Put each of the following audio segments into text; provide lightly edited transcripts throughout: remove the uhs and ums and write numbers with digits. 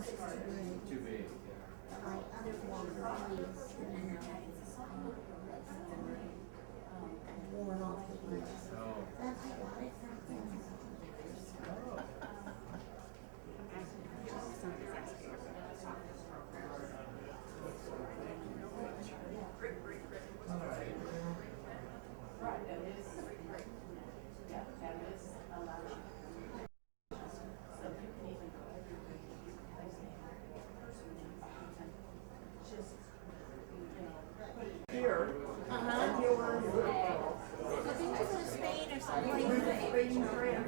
Too big. My other form of keys, worn off the ones. Oh. But I got it from Amazon. Here. And yours. Didn't you go to Spain or something? Spain, France.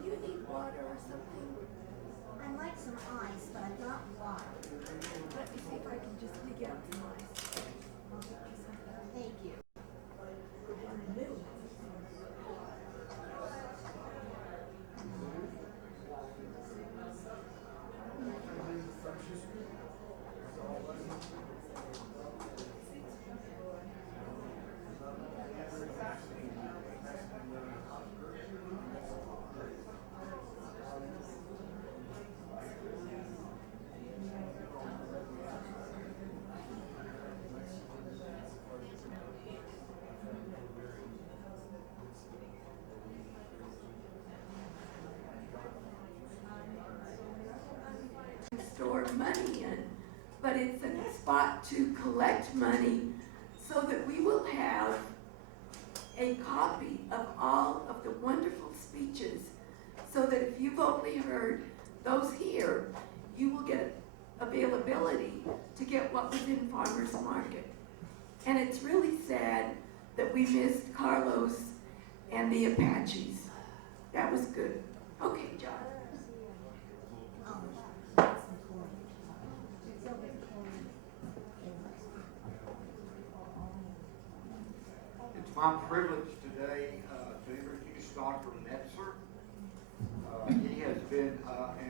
Do you need water or something? I'd like some ice, but I got water. Let me see if I can just dig out some ice. Thank you. Store money in, but it's a spot to collect money so that we will have a copy of all of the wonderful speeches, so that if you've only heard those here, you will get availability to get what was in Farmers Market. And it's really sad that we missed Carlos and the Apaches. That was good. Okay, John. It's my privilege today to introduce Dr. Melzer. He has been,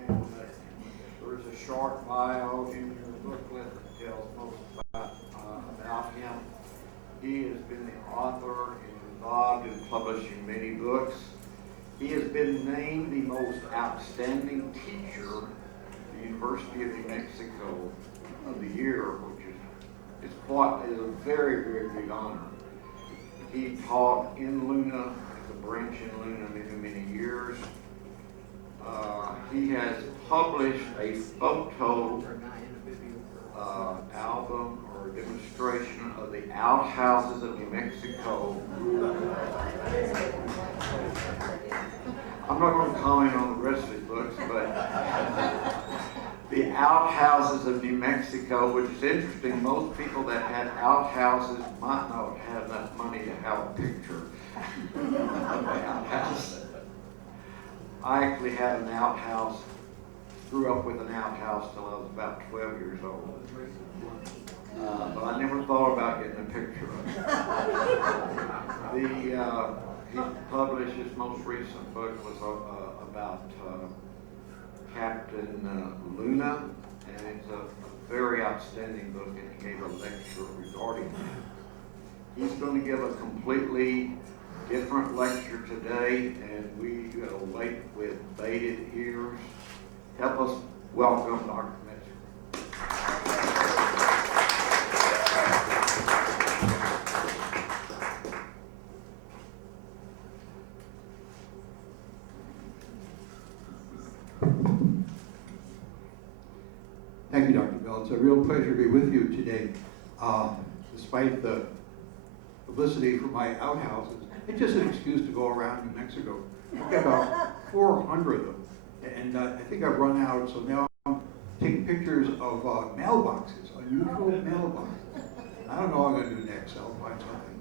and there's a short bio in your booklet that tells most about him. He has been the author and involved in publishing many books. He has been named the most outstanding teacher at the University of New Mexico of the year, which is a very, very big honor. He taught in Luna, at the branch in Luna, many, many years. He has published a photo album or demonstration of the outhouses of New Mexico. I'm not going to comment on the rest of his books, but the outhouses of New Mexico, which is interesting. Most people that had outhouses might not have enough money to have a picture of the outhouse. I actually had an outhouse, grew up with an outhouse till I was about 12 years old. But I never thought about getting a picture of it. He published his most recent book was about Captain Luna, and it's a very outstanding book, and he gave a lecture regarding that. He's going to give a completely different lecture today, and we wait with bated ears. Help us welcome Dr. Melzer. Thank you, Dr. Bell. It's a real pleasure to be with you today. Despite the publicity for my outhouses, it's just an excuse to go around New Mexico. I've got about 400 of them, and I think I've run out, so now I'm taking pictures of mailboxes, unusual mailboxes. I don't know what I'm going to do next. I'll find something.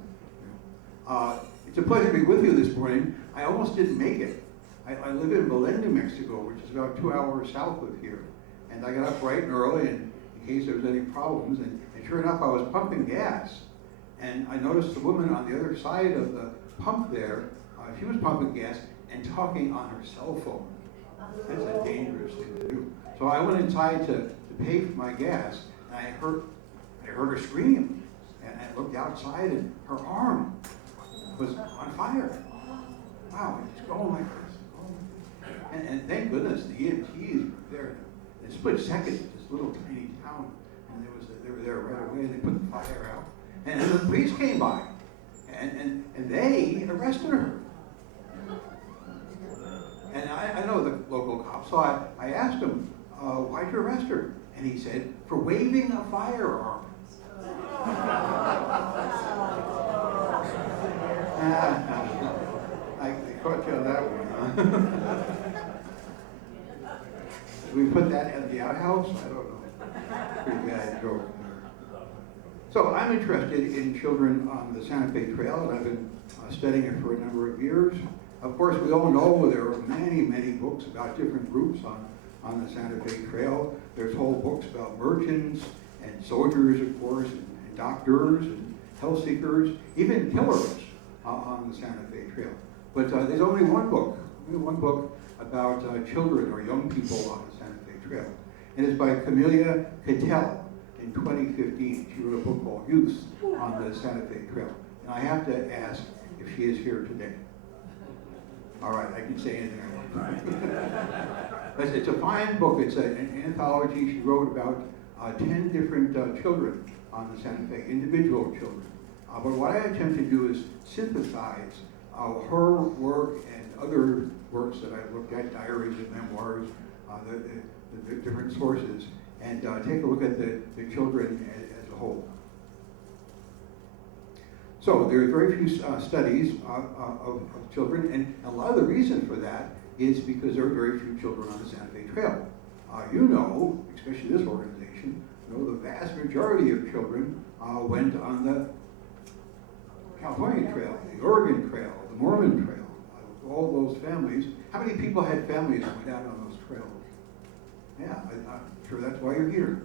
It's a pleasure to be with you this morning. I almost didn't make it. I live in Valencia, New Mexico, which is about 2 hours south of here. And I got up bright and early in case there was any problems. And sure enough, I was pumping gas. And I noticed the woman on the other side of the pump there, she was pumping gas and talking on her cell phone. That's a dangerous thing to do. So I went inside to pay for my gas, and I heard her scream. And I looked outside, and her arm was on fire. Wow, it's going like this. And thank goodness the EMTs were there in a split second, this little tiny town, and they were there right away, and they put the fire out. And the police came by, and they arrested her. And I know the local cop, so I asked him, why'd you arrest her? And he said, for waving a firearm. I caught you on that one, huh? We put that at the outhouse? I don't know. Pretty bad joke there. So I'm interested in children on the Santa Fe Trail, and I've been studying it for a number of years. Of course, we all know there are many, many books about different groups on the Santa Fe Trail. There's whole books about merchants and soldiers, of course, and doctors and health seekers, even killers on the Santa Fe Trail. But there's only one book about children or young people on the Santa Fe Trail. And it's by Camelia Cattell in 2015. She wrote a book called Youth on the Santa Fe Trail. And I have to ask if she is here today. All right, I can say anything I want. It's a fine book. It's an anthology. She wrote about 10 different children on the Santa Fe, individual children. But what I attempt to do is synthesize her work and other works that I've looked at, diaries and memoirs, the different sources, and take a look at the children as a whole. So there are very few studies of children, and a lot of the reason for that is because there are very few children on the Santa Fe Trail. You know, especially this organization, the vast majority of children went on the California Trail, the Oregon Trail, the Mormon Trail, all those families. How many people had families that went out on those trails? Yeah, I'm sure that's why you're here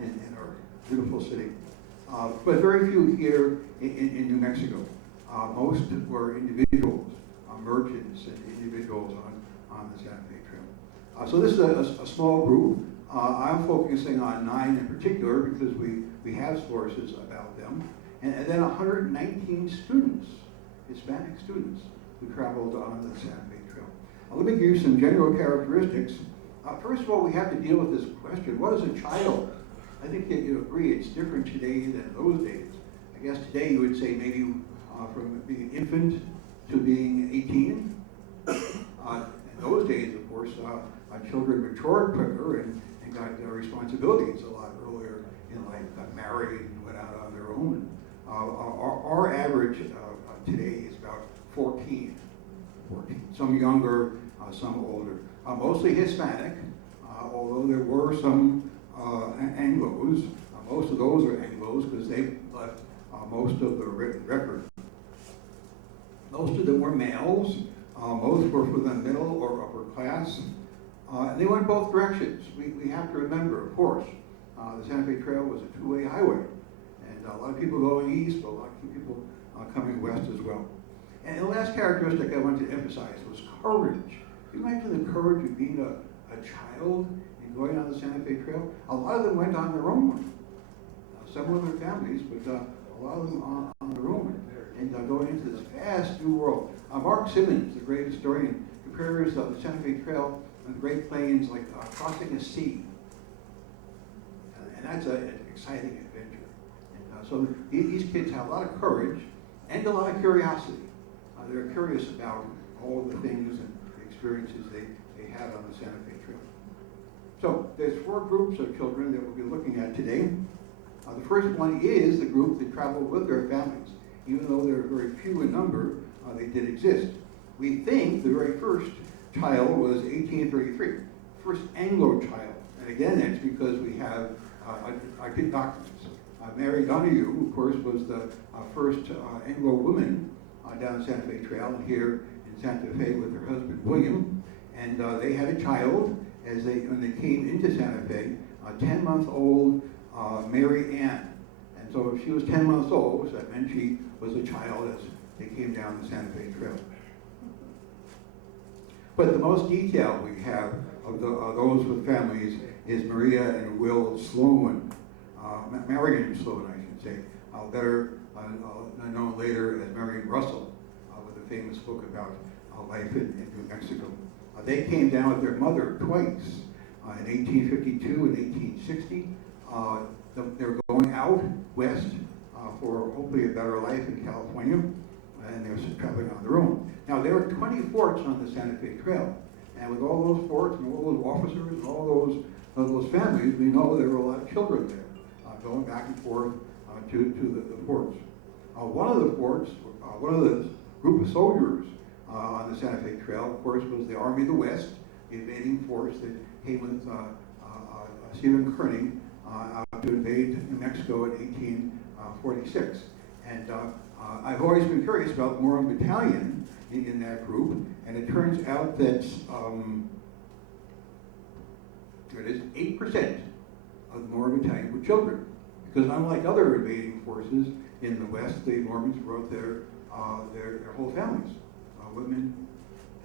in our beautiful city. But very few here in New Mexico. Most were individuals, merchants and individuals on the Santa Fe Trail. So this is a small group. I'm focusing on 9 in particular because we have sources about them. And then 119 students, Hispanic students, who traveled on the Santa Fe Trail. Let me give you some general characteristics. First of all, we have to deal with this question: what is a child? I think that you agree it's different today than those days. I guess today you would say maybe from being an infant to being 18. In those days, of course, children matured quicker and got their responsibilities a lot earlier in life, got married and went out on their own. Our average today is about 14. Some younger, some older. Mostly Hispanic, although there were some Anglos. Most of those are Anglos because they left most of the written record. Most of them were males. Most were from the middle or upper class. And they went both directions. We have to remember, of course, the Santa Fe Trail was a two-way highway. And a lot of people going east, but a lot of people coming west as well. And the last characteristic I want to emphasize was courage. Can you imagine the courage of being a child and going on the Santa Fe Trail? A lot of them went on their own. Some with their families, but a lot of them on their own. And going into this vast new world. Mark Simmons, the great historian, compares the Santa Fe Trail and the Great Plains like crossing a sea. And that's an exciting adventure. And so these kids have a lot of courage and a lot of curiosity. They're curious about all the things and the experiences they had on the Santa Fe Trail. So there's 4 groups of children that we'll be looking at today. The first one is the group that traveled with their families. Even though they're very few in number, they did exist. We think the very first child was 1833, first Anglo child. And again, that's because we have good documents. Mary Donahue, of course, was the first Anglo woman down the Santa Fe Trail here in Santa Fe with her husband William, and they had a child when they came into Santa Fe, a 10-month-old Mary Ann. And so if she was 10 months old, so that meant she was a child as they came down the Santa Fe Trail. But the most detail we have of those with families is Maria and Will Sloan, Marion Sloan, I should say, better known later as Marion Russell, with a famous book about life in New Mexico. They came down with their mother twice, in 1852 and 1860. They were going out west for hopefully a better life in California, and they were traveling on their own. Now, there were 20 forts on the Santa Fe Trail, and with all those forts and all those officers and all those families, we know there were a lot of children there going back and forth to the forts. One of the forts, one of the group of soldiers on the Santa Fe Trail, of course, was the Army of the West, the invading force that came with Stephen Kearny out to invade New Mexico in 1846. And I've always been curious about the Mormon Battalion in that group, and it turns out that it is 8% of the Mormon Battalion were children, because unlike other invading forces in the West, the Mormons brought their whole families, women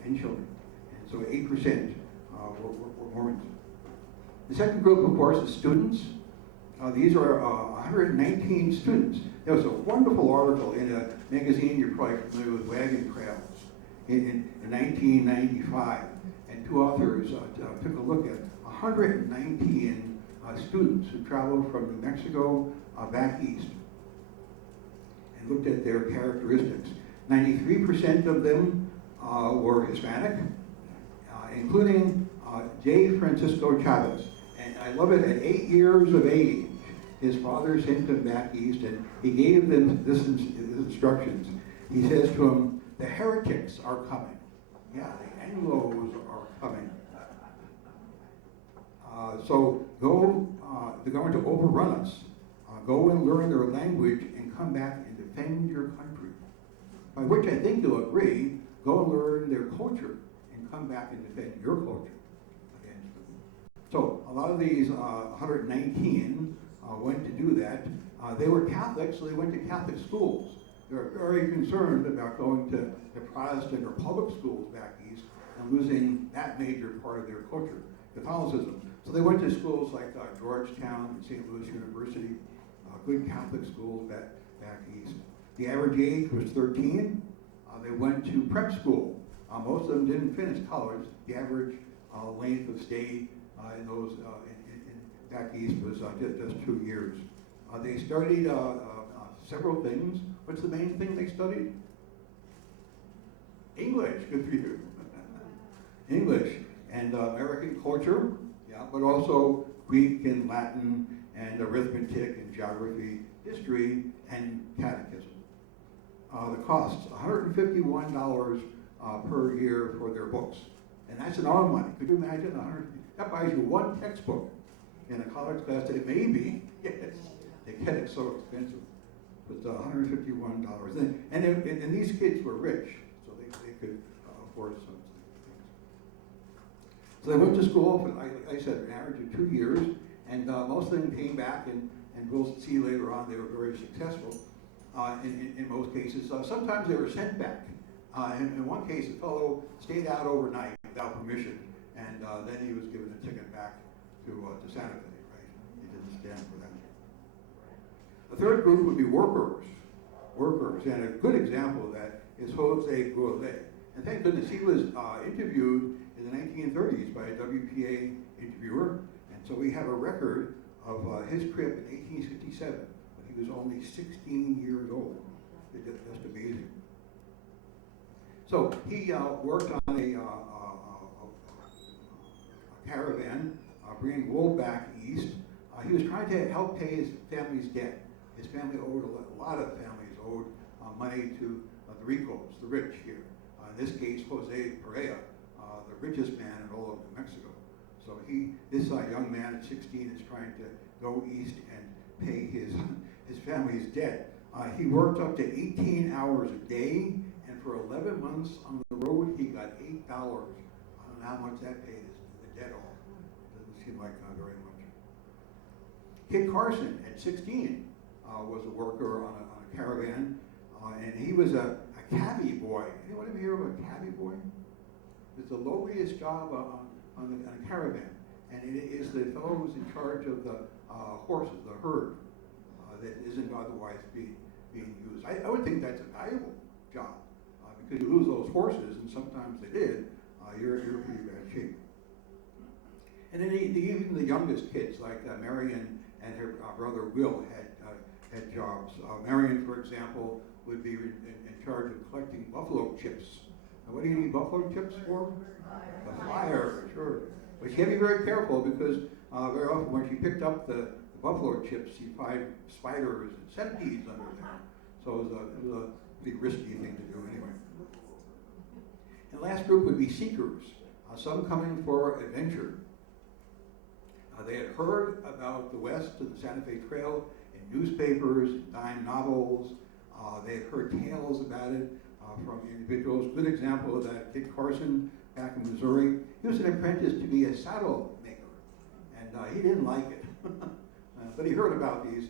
and children, and so 8% were Mormons. The second group, of course, is students. These are 119 students. There was a wonderful article in a magazine you're probably familiar with, Wagon Crowds, in 1995, and two authors took a look at 119 students who traveled from New Mexico back east and looked at their characteristics. 93% of them were Hispanic, including J. Francisco Chavez. And I love it, at 8 years of age, his father sent him back east, and he gave them this instructions. He says to him, the heretics are coming. Yeah, the Anglos are coming. So go, they're going to overrun us. Go and learn their language and come back and defend your country. By which I think you'll agree, go and learn their culture and come back and defend your culture against them. So a lot of these 119 went to do that. They were Catholics, so they went to Catholic schools. They were very concerned about going to the Protestant or public schools back east and losing that major part of their culture, Catholicism. So they went to schools like Georgetown and St. Louis University, good Catholic schools back east. The average age was 13. They went to prep school. Most of them didn't finish college. The average length of stay in those in back east was just 2 years. They studied several things. What's the main thing they studied? English. Good for you. English and American culture, yeah, but also Greek and Latin and arithmetic and geography, history, and catechism. The costs, $151 per year for their books. And that's an arm money. Could you imagine? That buys you one textbook in a college class today. Maybe, yes. They get it so expensive. But $151. And these kids were rich, so they could afford some things. So they went to school for, like I said, an average of 2 years, and most of them came back, and we'll see later on they were very successful in most cases. Sometimes they were sent back. In one case, a fellow stayed out overnight without permission, and then he was given a ticket back to Santa Fe, right? He didn't stand for that. The third group would be workers, and a good example of that is Jose Goulet. And thank goodness he was interviewed in the 1930s by a WPA interviewer, and so we have a record of his trip in 1867 when he was only 16 years old. It's just amazing. So he worked on a caravan bringing wool back east. He was trying to help pay his family's debt. His family owed, a lot of families owed money to the ricos, the rich here. In this case, Jose Perea, the richest man in all of New Mexico. So this young man at 16 is trying to go east and pay his family's debt. He worked up to 18 hours a day, and for 11 months on the road I don't know how much that paid is the debt off. Doesn't seem like very much. Kit Carson at 16 was a worker on a caravan, and he was a cabbie boy. Anyone ever hear of a cabbie boy? It's the lowliest job on a caravan, and it is the fellow who's in charge of the horses, the herd, that isn't otherwise being used. I would think that's a valuable job, because you lose those horses, and sometimes they did, you're in pretty bad shape. And then even the youngest kids, like Marion and her brother Will, had jobs. Marion, for example, would be in charge of collecting buffalo chips. Now, what do you need buffalo chips for? The fire, sure. But she had to be very careful, because very often when she picked up the buffalo chips, she'd find spiders and centipedes under there. So it was a pretty risky thing to do anyway. And the last group would be seekers, some coming for adventure. They had heard about the West and the Santa Fe Trail in newspapers, in dime novels. They had heard tales about it from individuals. Good example of that, Kit Carson back in Missouri. He was an apprentice to be a saddle maker, and he didn't like it. But he heard about these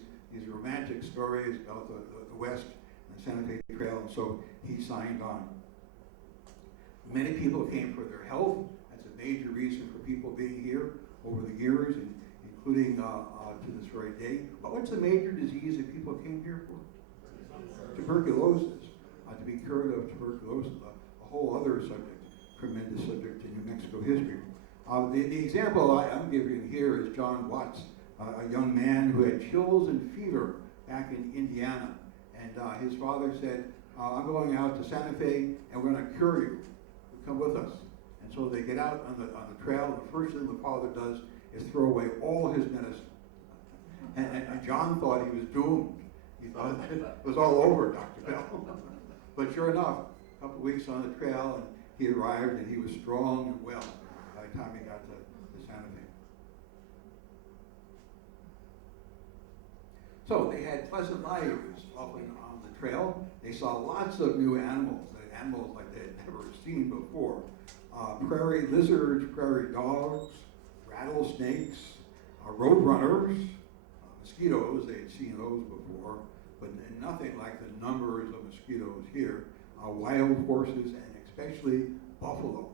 romantic stories about the West and the Santa Fe Trail, and so he signed on. Many people came for their health. That's a major reason for people being here over the years, and including to this very day. But what's the major disease that people came here for? Tuberculosis. To be cured of tuberculosis, a whole other subject, tremendous subject in New Mexico history. The example I'm giving here is John Watts, a young man who had chills and fever back in Indiana. And his father said, I'm going out to Santa Fe and we're going to cure you. Come with us. And so they get out on the trail, and the first thing the father does is throw away all his medicine. And John thought he was doomed. He thought it was all over, Dr. Bell. But sure enough, a couple of weeks on the trail, and he arrived, and he was strong and well by the time he got to Santa Fe. So they had pleasant lives often on the trail. They saw lots of new animals like they had never seen before. Prairie lizards, prairie dogs, rattlesnakes, roadrunners, mosquitoes. They had seen those before, but nothing like the numbers of mosquitoes here. Wild horses, and especially buffalo.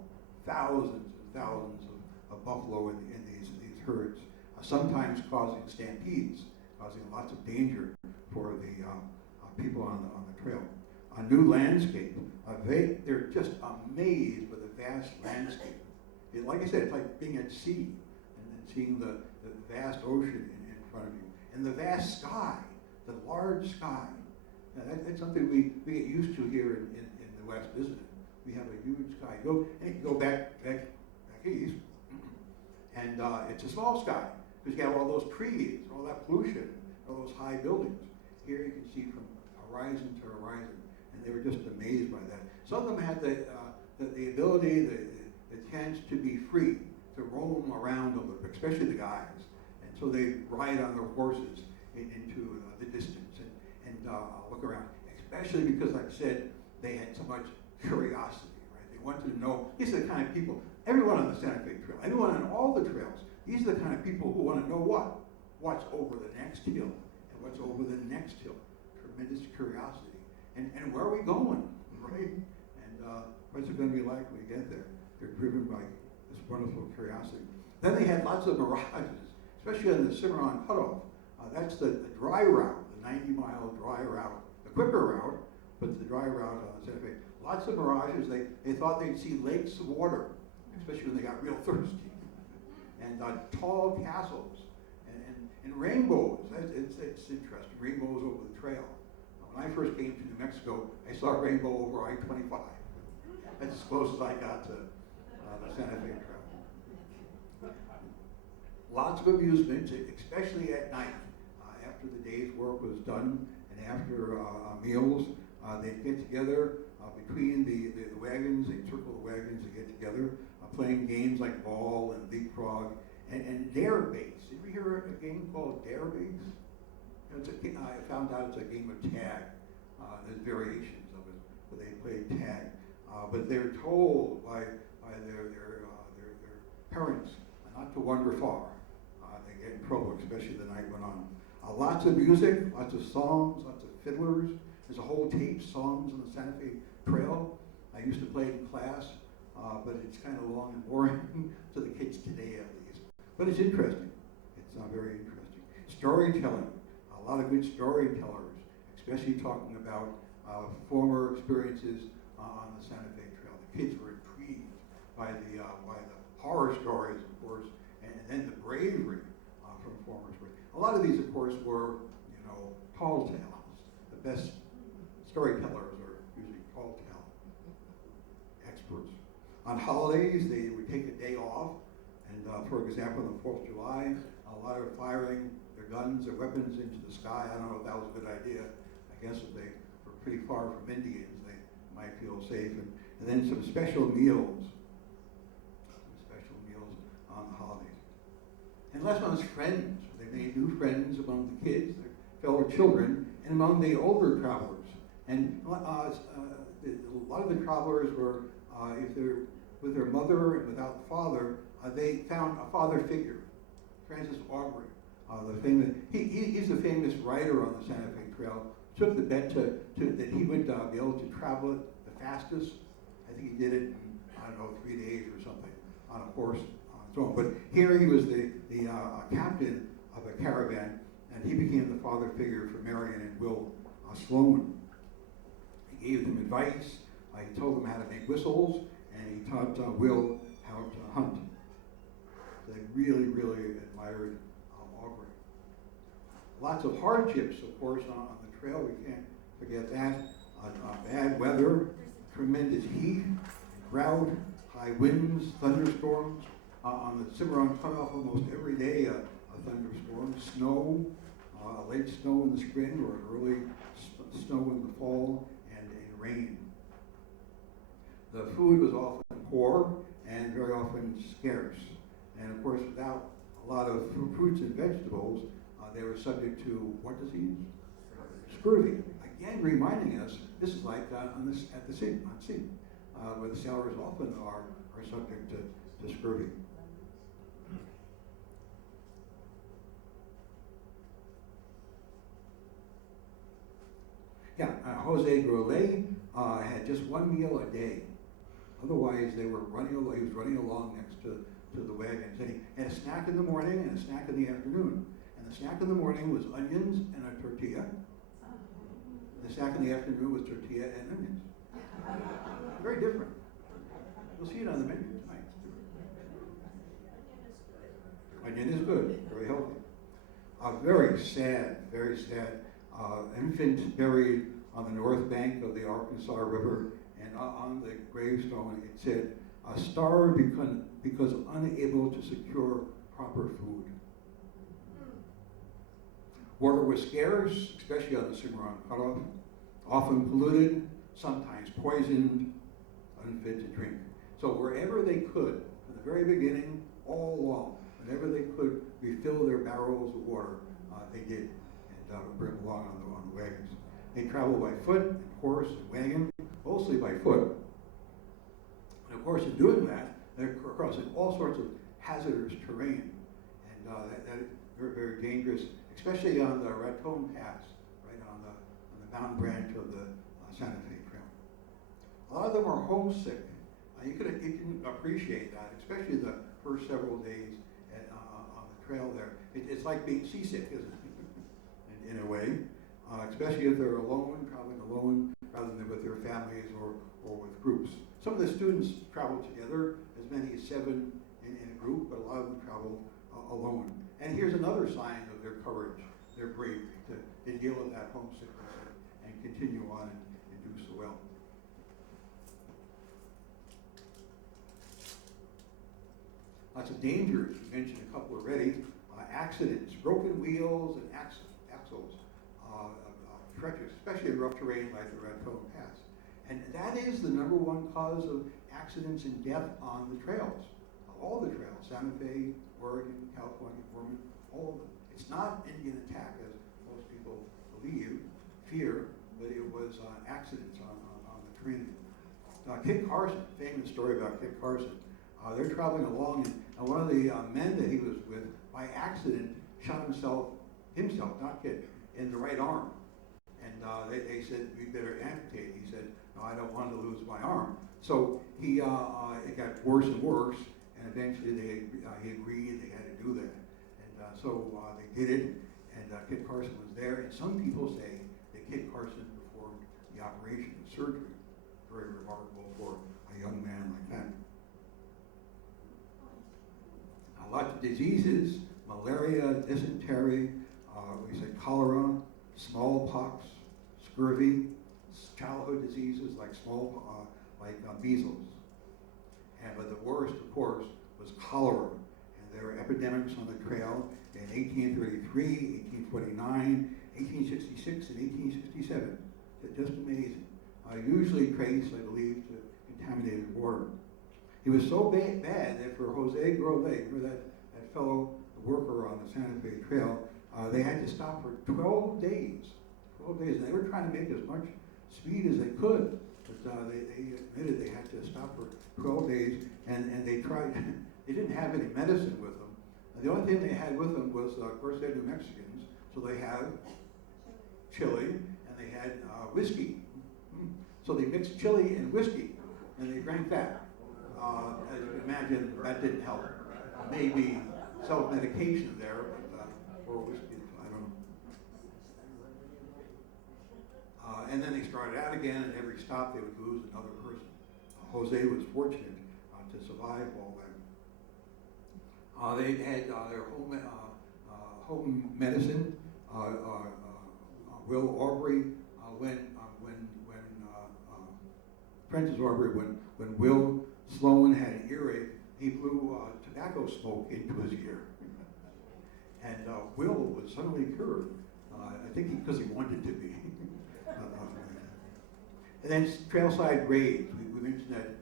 Thousands and thousands of buffalo in these herds, sometimes causing stampedes, causing lots of danger for the people on the trail. A new landscape. They're just amazed with the vast landscape. Like I said, it's like being at sea and seeing the vast ocean in front of you. And the vast sky, the large sky. Now that's something we get used to here in the West, isn't it? We have a huge sky. You go back east, and it's a small sky, because you have all those trees, all that pollution, all those high buildings. Here you can see from horizon to horizon, and they were just amazed by that. Some of them had the ability, the chance to be free, to roam around a little bit, especially the guys. And so they ride on their horses into the distance and look around, especially because, like I said, they had so much curiosity, right? They wanted to know. These are the kind of people, everyone on the Santa Fe Trail, everyone on all the trails, these are the kind of people who want to know what's over the next hill and what's over the next hill. Tremendous curiosity. And where are we going, right? And what's it going to be like when we get there? They're driven by this wonderful curiosity. Then they had lots of mirages, especially on the Cimarron Cutoff. That's the dry route, the 90-mile dry route, the quicker route, but the dry route on the Santa Fe. Lots of mirages. They thought they'd see lakes of water, especially when they got real thirsty. And tall castles and rainbows. It's interesting. Rainbows over the trail. When I first came to New Mexico, I saw a rainbow over I-25. That's as close as I got to the Santa Fe Trail. Lots of amusement, especially at night. After the day's work was done and after meals, they'd get together between the wagons. They'd circle the wagons and get together, playing games like ball and leapfrog and dare base. Did you hear a game called dare base? I found out it's a game of tag. There's variations of it, but they play tag. But they're told by by their parents not to wander far. They get in trouble, especially the night went on. Lots of music, lots of songs, lots of fiddlers. There's a whole tape, songs on the Santa Fe Trail. I used to play in class, but it's kind of long and boring to the kids today at least. But it's interesting. It's very interesting. Storytelling, a lot of good storytellers, especially talking about former experiences on the Santa Fe Trail. The kids were intrigued by the horror stories, of course, and then the bravery from former stories. A lot of these, of course, were, tall tales. The best storytellers are usually tall tale experts. On holidays, they would take a day off, and for example, on the 4th of July, a lot of firing their guns, their weapons into the sky. I don't know if that was a good idea. I guess if they were pretty far from Indians, they might feel safe. And then some special meals on the holidays. And last one's friends. They made new friends among the kids, their fellow children, and among the older travelers. And a lot of the travelers were, if they're with their mother and without the father, they found a father figure, Francis Aubrey, he's the famous writer on the Santa Fe Trail. Took the bet that he would be able to travel it the fastest. I think he did it in, 3 days or something on a horse on its own. But here he was the captain of a caravan, and he became the father figure for Marion and Will Sloan. He gave them advice. He told them how to make whistles, and he taught Will how to hunt. So they really, really admired Aubrey. Lots of hardships, of course, on the trail. We can't forget that. Bad weather, tremendous heat, drought, high winds, thunderstorms. On the Cimarron Cutoff, almost every day a thunderstorm. Snow, late snow in the spring or early snow in the fall, and rain. The food was often poor and very often scarce. And of course, without a lot of fruits and vegetables, they were subject to what disease? Scurvy. Again, reminding us this is like on sea, where the sailors often are subject to scurvy. Yeah, Jose Grolet had just one meal a day. Otherwise, they were running. He was running along next to the wagons. And he had a snack in the morning and a snack in the afternoon. And the snack in the morning was onions and a tortilla. The snack in the afternoon was tortilla and onions. Very different. We'll see it on the menu tonight. Onion is good, very healthy. Very sad, very sad. Infant buried on the north bank of the Arkansas River, and on the gravestone it said, starved because unable to secure proper food. Water was scarce, especially on the Cimarron Cutoff, often polluted, sometimes poisoned, unfit to drink. So wherever they could, from the very beginning, all along, whenever they could refill their barrels of water, they did, and bring them along on the wagons. They traveled by foot, and horse, and wagon, mostly by foot. And of course, in doing that, they're crossing all sorts of hazardous terrain, and that very, very dangerous, especially on the Raton Pass, right on the mountain branch of the Santa Fe Trail. A lot of them are homesick. You can appreciate that, especially the first several days on the trail there. It's like being seasick, isn't it? in a way, especially if they're alone, traveling alone, rather than with their families or with groups. Some of the students travel together, as many as 7 in a group, but a lot of them travel alone. And here's another sign of their courage, their bravery, to deal with that homesickness and continue on and do so well. Lots of dangers. We mentioned a couple already. Accidents, broken wheels and axles, treacherous, especially in rough terrain like the Raton Pass. And that is the #1 cause of accidents and death on the trails. All the trails, Santa Fe, Oregon, California, Oregon, all of them. It's not Indian attack, as most people fear, but it was accidents on the train. Kit Carson, famous story about Kit Carson. They're traveling along, and one of the men that he was with, by accident, shot himself, not Kit, in the right arm. And they said, we better amputate. He said, no, I don't want to lose my arm. So it got worse and worse, and eventually he agreed they had to do that. And so they did it, and Kit Carson was there. And some people say that Kit Carson performed the operation, the surgery. Very remarkable for a young man like that. Lots of diseases, malaria, dysentery, we said cholera, smallpox, scurvy, childhood diseases like measles. But the worst, of course, was cholera. And there were epidemics on the trail in 1833, 1849, 1866, and 1867. Just amazing. Usually traced, I believe, to contaminated water. It was so bad that for Jose Grolet, remember that fellow worker on the Santa Fe Trail, they had to stop for 12 days. 12 days, and they were trying to make as much speed as they could, but they admitted they had to stop for 12 days, and they tried, they didn't have any medicine with them. The only thing they had with them was, of course, they're New Mexicans, so they had chili, and they had whiskey. So they mixed chili and whiskey, and they drank that. As you can imagine, that didn't help. Maybe self-medication there, but, or whiskey, I don't know. And then they started out again, and every stop they would lose another person. Jose was fortunate to survive all that. They had their home medicine. Will Aubrey, Prentice Aubrey, when Will Sloan had an earache, he blew tobacco smoke into his ear. And Will was suddenly cured. I think because he wanted to be. And then trailside graves. We mentioned that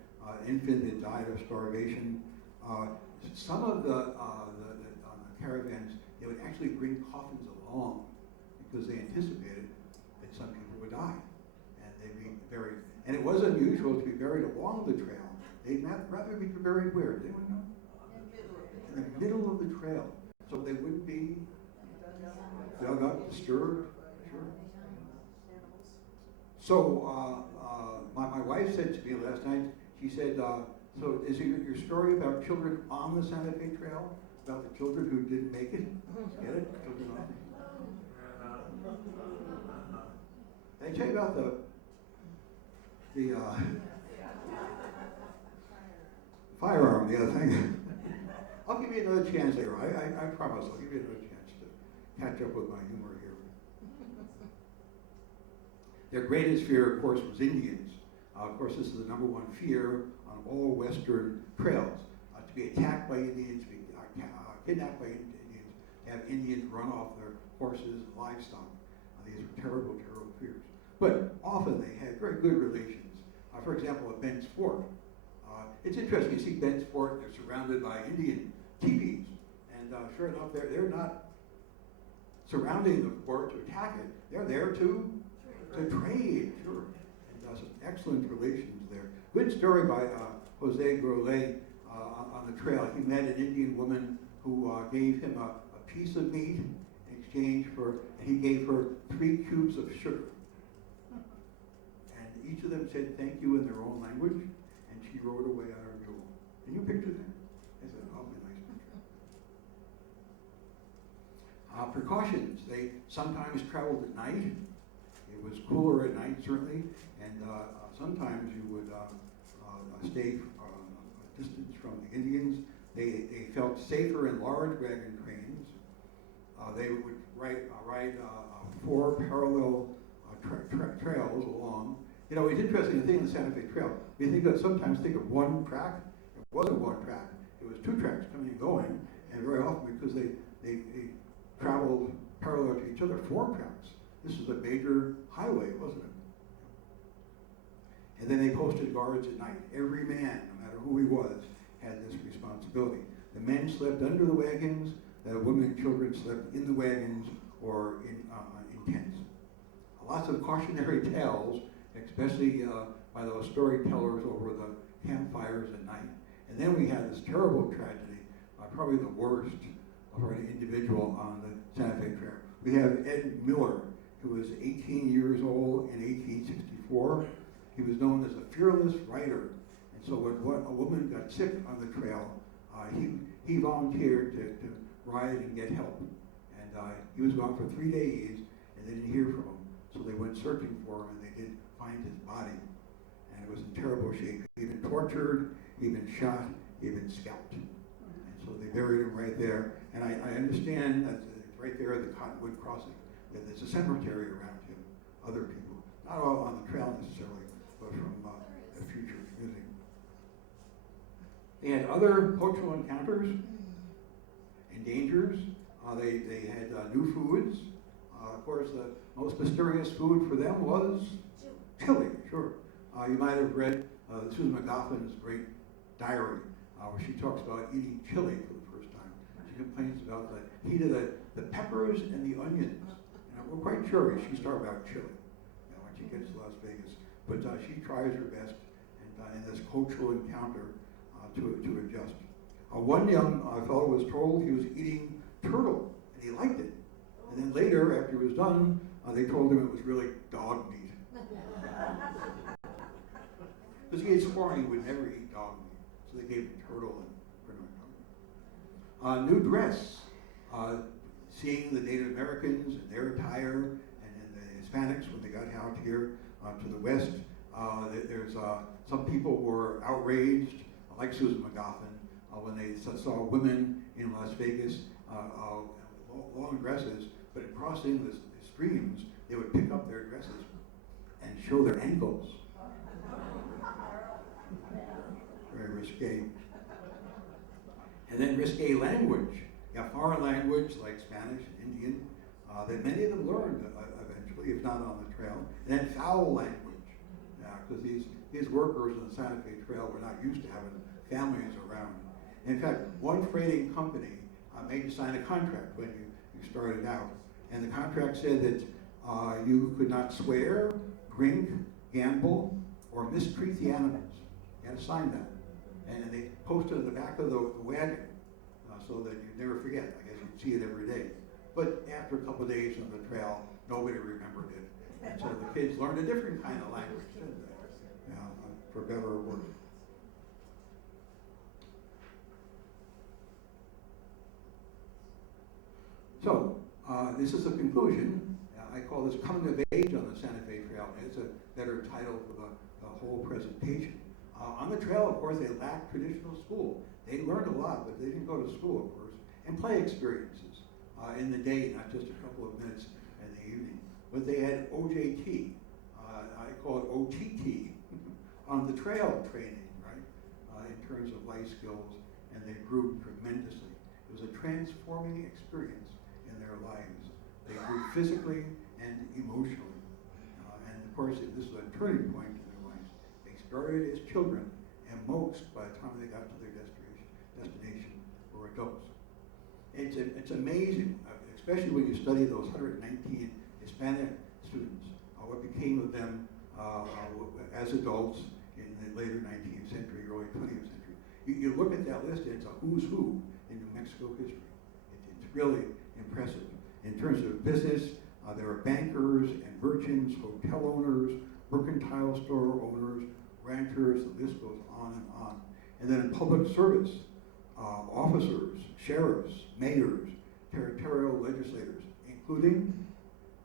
infant that died of starvation. Some of the caravans, they would actually bring coffins along because they anticipated that some people would die. And they'd be buried. And it was unusual to be buried along the trail. They'd rather be buried where? Does anyone know? In the middle of the trail. So they wouldn't be dug up, disturbed. Sure. So my wife said to me last night, she said, so is it your story about children on the Santa Fe Trail? About the children who didn't make it? Get it? Children on. Did I tell you about the firearm, the other thing? I'll give you another chance later. I promise I'll give you another chance to catch up with my humor here. Their greatest fear, of course, was Indians. Of course, this is the number one fear on all Western trails. To be attacked by Indians, to be kidnapped by Indians, to have Indians run off their horses and livestock. These are terrible, terrible fears. But often they had very good relations. For example, at Bent's Fort. It's interesting, you see Bent's Fort, they're surrounded by Indian teepees. And sure enough, they're not surrounding the fort to attack it. They're there to trade, sure. And some excellent relations there. Good story by Jose Grolet on the trail. He met an Indian woman who gave him a piece of meat in exchange for, and he gave her 3 cubes of sugar. And each of them said thank you in their own language, and she rode away on her mule. Can you picture that? It's an awfully nice picture. Precautions. They sometimes traveled at night. It was cooler at night, certainly, and sometimes you would stay a distance from the Indians. They felt safer in large wagon trains. They would ride 4 parallel trails along. You know, it's interesting, the thing in the Santa Fe Trail, we sometimes think of one track. It wasn't one track. It was 2 tracks coming and going, and very often because they traveled parallel to each other, 4 tracks. This was a major highway, wasn't it? And then they posted guards at night. Every man, no matter who he was, had this responsibility. The men slept under the wagons, the women and children slept in the wagons or in tents. Lots of cautionary tales, especially by those storytellers over the campfires at night. And then we had this terrible tragedy, probably the worst of an individual on the Santa Fe Trail. We have Ed Miller, who was 18 years old in 1864. He was known as a fearless rider. And so when a woman got sick on the trail, he volunteered to ride and get help. And he was gone for 3 days, and they didn't hear from him. So they went searching for him, and they did find his body. And it was in terrible shape. He'd been tortured, he'd been shot, he'd been scalped. And so they buried him right there. And I understand that right there at the Cottonwood Crossing, that there's a cemetery around him, other people. Not all on the trail necessarily, but from a future community. They had other cultural encounters and dangers. They had new foods. Of course, the most mysterious food for them was chili, sure. You might have read Susan McGoffin's great diary, where she talks about eating chili for the first time. She complains about the heat of the peppers and the onions. We're quite sure she started about chili when she gets to Las Vegas. But she tries her best in this cultural encounter to adjust. One young fellow was told he was eating turtle, and he liked it. And then later, after he was done, they told him it was really dog meat. Because he had sworn he would never eat dog meat. So they gave him turtle and pretty much new dress. Seeing the Native Americans and their attire, and the Hispanics when they got out here to the west. There's some people were outraged, like Susan McGoffin, when they saw women in Las Vegas with long dresses, but in crossing the streams, they would pick up their dresses and show their ankles. Very risque. And then risque language. Yeah, foreign language like Spanish and Indian, that many of them learned eventually, if not on the trail. And then foul language, because these workers on the Santa Fe Trail were not used to having families around. In fact, one freighting company made you sign a contract when you started out. And the contract said that you could not swear, drink, gamble, or mistreat the animals. You had to sign that. And they posted at the back of the wagon so that you'd never forget. I guess you'd see it every day. But after a couple of days on the trail, nobody remembered it. And so the kids learned a different kind of language, didn't they? For better or worse. So, this is a conclusion. I call this Coming of Age on the Santa Fe Trail. It's a better title for the whole presentation. On the trail, of course, they lacked traditional school. They learned a lot, but they didn't go to school, of course, and play experiences in the day, not just a couple of minutes in the evening. But they had OJT, I call it OTT, on the trail training, right, in terms of life skills, and they grew tremendously. It was a transforming experience in their lives. They grew physically and emotionally. And of course, this was a turning point in their lives. They started as children, and most, by the time they got to their destination, were adults. It's amazing, especially when you study those 119 Hispanic students, what became of them as adults in the later 19th century, early 20th century. You look at that list, and it's a who's who in New Mexico history. It's really impressive. In terms of business, there are bankers and merchants, hotel owners, mercantile store owners, ranchers, the list goes on and on. And then in public service, officers, sheriffs, mayors, territorial legislators, including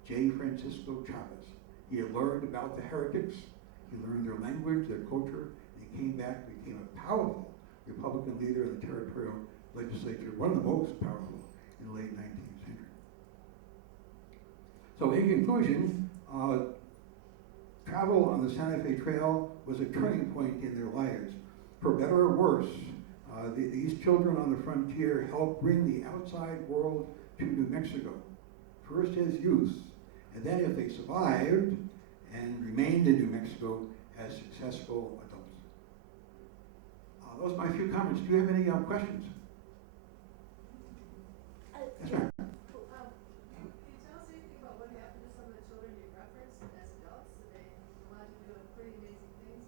J. Francisco Chavez. He had learned about the heretics, he learned their language, their culture, and he came back and became a powerful Republican leader in the territorial legislature, one of the most powerful in the late 19th century. So in conclusion, travel on the Santa Fe Trail was a turning point in their lives. For better or worse, these children on the frontier helped bring the outside world to New Mexico, first as youth, and then if they survived and remained in New Mexico as successful adults. Those are my few comments. Do you have any questions? Yes, ma'am. Can you tell us anything about what happened to some of the children you referenced as adults? They went on to do pretty amazing things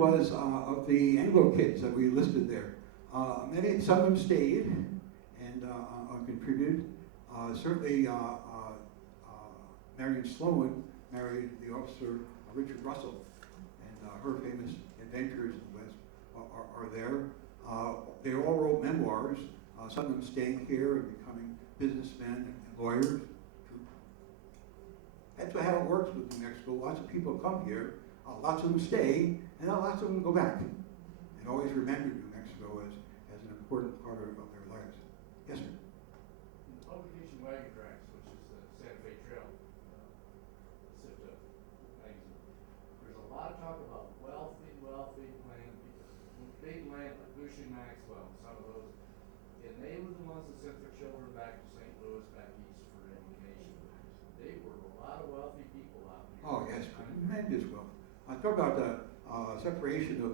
was of the Anglo kids that we listed there. Some of them stayed and contributed. Certainly, Marion Sloan married the officer Richard Russell, and her famous adventures in the West are there. They all wrote memoirs. Some of them staying here and becoming businessmen and lawyers. That's how it works with New Mexico. Lots of people come here, lots of them stay, and then lots of them go back. And always remember New Mexico as an important part of their lives. Yes, sir? In the publication Wagon Tracks, which is the Santa Fe Trail, SIFTA magazine, there's a lot of talk about wealthy land people with big land like Bush and Maxwell, some of those. And they were the ones that sent their children back to St. Louis, back east for education. They were a lot of wealthy people out here. Oh, yes, tremendous wealth. I talk about the separation of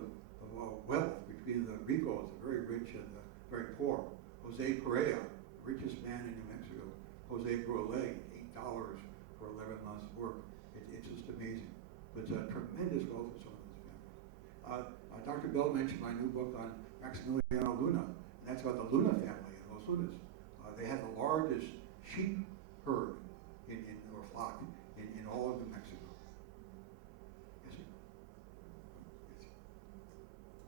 wealth between the ricos, the very rich, and the very poor. Jose Perea, richest man in New Mexico. Jose Brule, $8 for 11 months' work. It's just amazing. But tremendous wealth in some of those families. Dr. Bell mentioned my new book on Maximiliano Luna, and that's about the Luna family in Los Lunas. They had the largest sheep herd or flock in all of New Mexico. Yes, sir? Yes.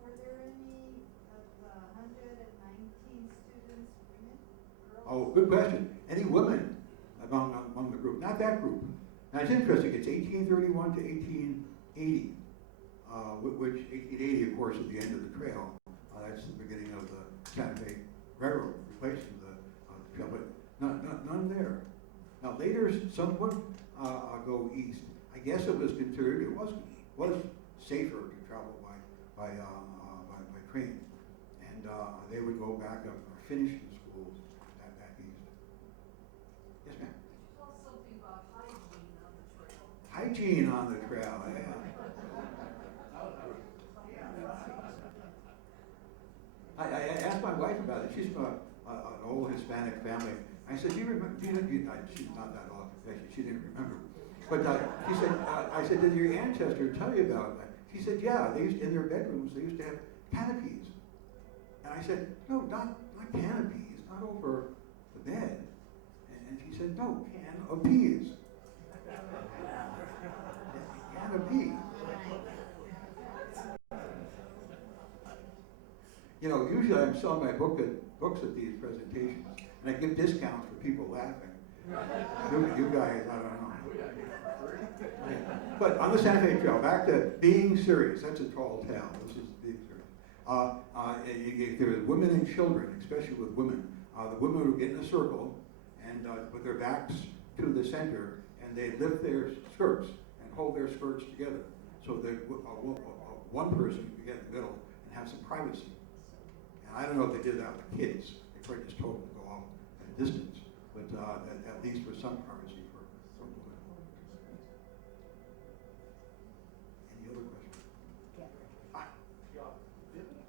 Were there any of the 119 students women, girls? Oh, good question. Any women among the group? Not that group. Now it's interesting. It's 1831 to 1880, which 1880, of course, is the end of the trail. That's the beginning of the Santa Fe Railroad, replacing the trail, but none there. Now later, some would go east. I guess it was considered, it was safer to travel by train, and they would go back up or finish the schools back east. Yes, ma'am. Tell us something about hygiene on the trail. Hygiene on the trail, yeah. I asked my wife about it. She's from an old Hispanic family. I said, "Do you remember?" She's not that old. She didn't remember. But she said, "I said, did your ancestor tell you about that?" She said, "Yeah. They used in their bedrooms. They used to have canopies." And I said, "No, not canopies. Not over the bed." And she said, "No, can of peas." Can of peas. You know, usually I'm selling my books at these presentations, and I give discounts for people laughing. You guys, I don't know. But on the Santa Fe Trail, back to being serious. That's a tall tale. This is being serious. If there was women and children, especially with women, the women would get in a circle and with their backs to the center, and they'd lift their skirts and hold their skirts together, so that one person could get in the middle and have some privacy. And I don't know if they did that with kids. They probably just told them to go off at a distance, but at least for some privacy for women. Any other questions? Didn't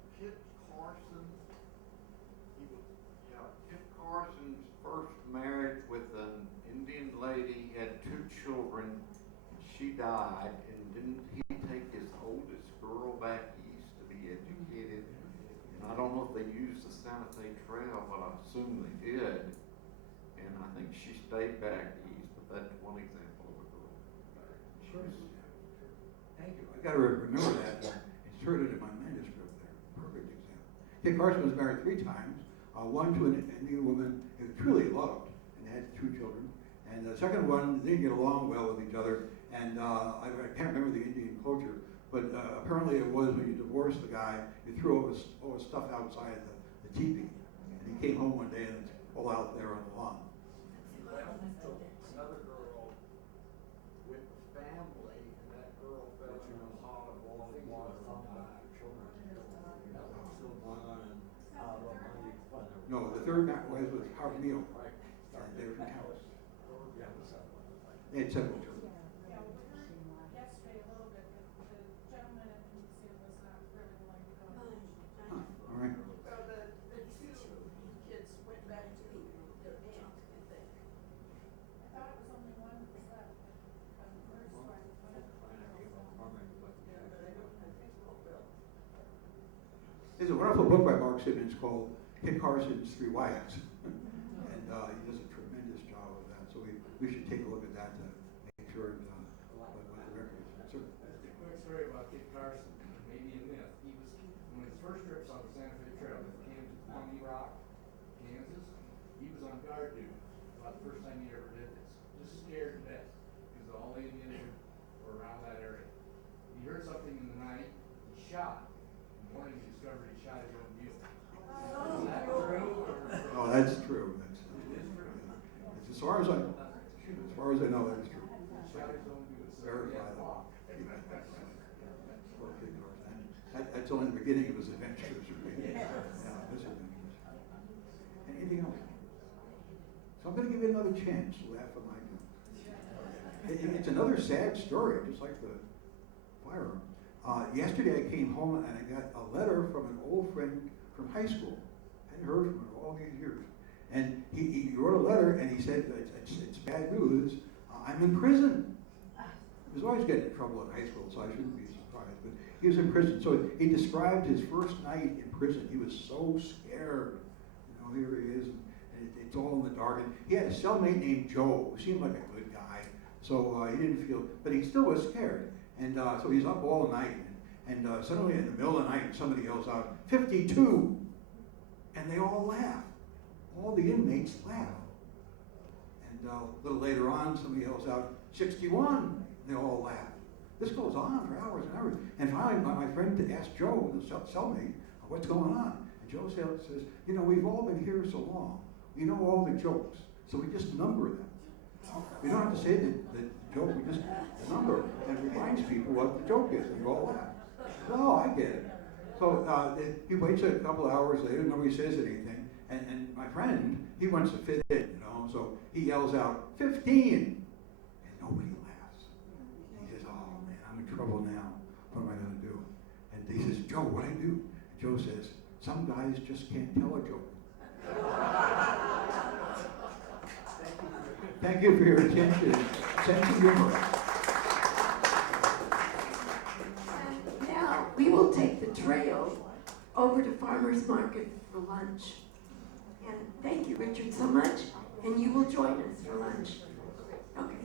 Kit Carson's first marriage with an Indian lady, had 2 children, and she died, and didn't he take his oldest girl back east to be educated? And I don't know if they used the Santa Fe Trail, but I assume they did. And I think she stayed back east, but that's one example of a girl. Sure. Thank you. I got to remember that. Inserted in my manuscript there. Perfect example. Kit Carson was married 3 times. One to an Indian woman who truly loved and had 2 children. And the second one, they didn't get along well with each other. And I can't remember the Indian culture, but apparently it was when you divorced the guy, you threw all his stuff outside the teepee. And he came home one day and it's all out there on the lawn. Another girl with the family, and that girl fell in a hot of boiling water and died. No, the third was Howard Neal. They were from Taos. They had several children. Yeah, we heard yesterday a little bit that the gentleman at the museum was not really willing to go. All right. So the 2 kids went back to their aunt, I think. I thought it was only one that was left, but nurse wife, one of the girls. Yeah, but I think, well, There's a wonderful book by Mark Simmons called Kit Carson's Three Wives. And he does a tremendous job of that. So we should take a look at that to make sure what the record is. Sir? Just a quick story about Kit Carson, maybe a myth. He was, on his first trips on the Santa Fe Trail with Kansas, Pony Rock, Kansas, he was on guard duty about the first time he ever did this. Just scared to death, because all the Indians were around that area. He heard something in the night, he shot. In the morning, he discovered he shot his own mule. Is that true? Oh, that's true. That's, It is true. as far as I know, that's true. Shot his own mule. So Verify he had that. law. Poor Kit Carson. That's only the beginning of his adventures. Right? Yeah, his adventures. Anything else? So I'm going to give you another chance to laugh at my joke. It's another sad story, just like the firearm. Yesterday I came home and I got a letter from an old friend from high school. Hadn't heard from him all these years. And he wrote a letter and he said, it's bad news. I'm in prison. He was always getting in trouble in high school, so I shouldn't be surprised. But he was in prison. So he described his first night in prison. He was so scared. You know, here he is, and it's all in the dark. And he had a cellmate named Joe, who seemed like a good guy. So he didn't feel, but he still was scared. And so he's up all night. And suddenly in the middle of the night, somebody yells out, 52! And they all laugh. All the inmates laugh. And a little later on, somebody yells out, 61! And they all laugh. This goes on for hours and hours. And finally, my friend asked Joe, the cellmate, what's going on? And Joe says, you know, we've all been here so long. We know all the jokes. So we just number them. We don't have to say the joke, we just number and reminds people what the joke is. And we all laugh. Oh, I get it. So he waits a couple of hours later, nobody says anything. And my friend, he wants to fit in, you know, so he yells out, 15! And nobody laughs. And he says, oh man, I'm in trouble now. What am I going to do? And he says, Joe, what do I do? And Joe says, some guys just can't tell a joke. Thank you for your attention. Sense of humor. And now we will take the trail over to Farmers Market for lunch. And thank you, Richard, so much. And you will join us for lunch. Okay.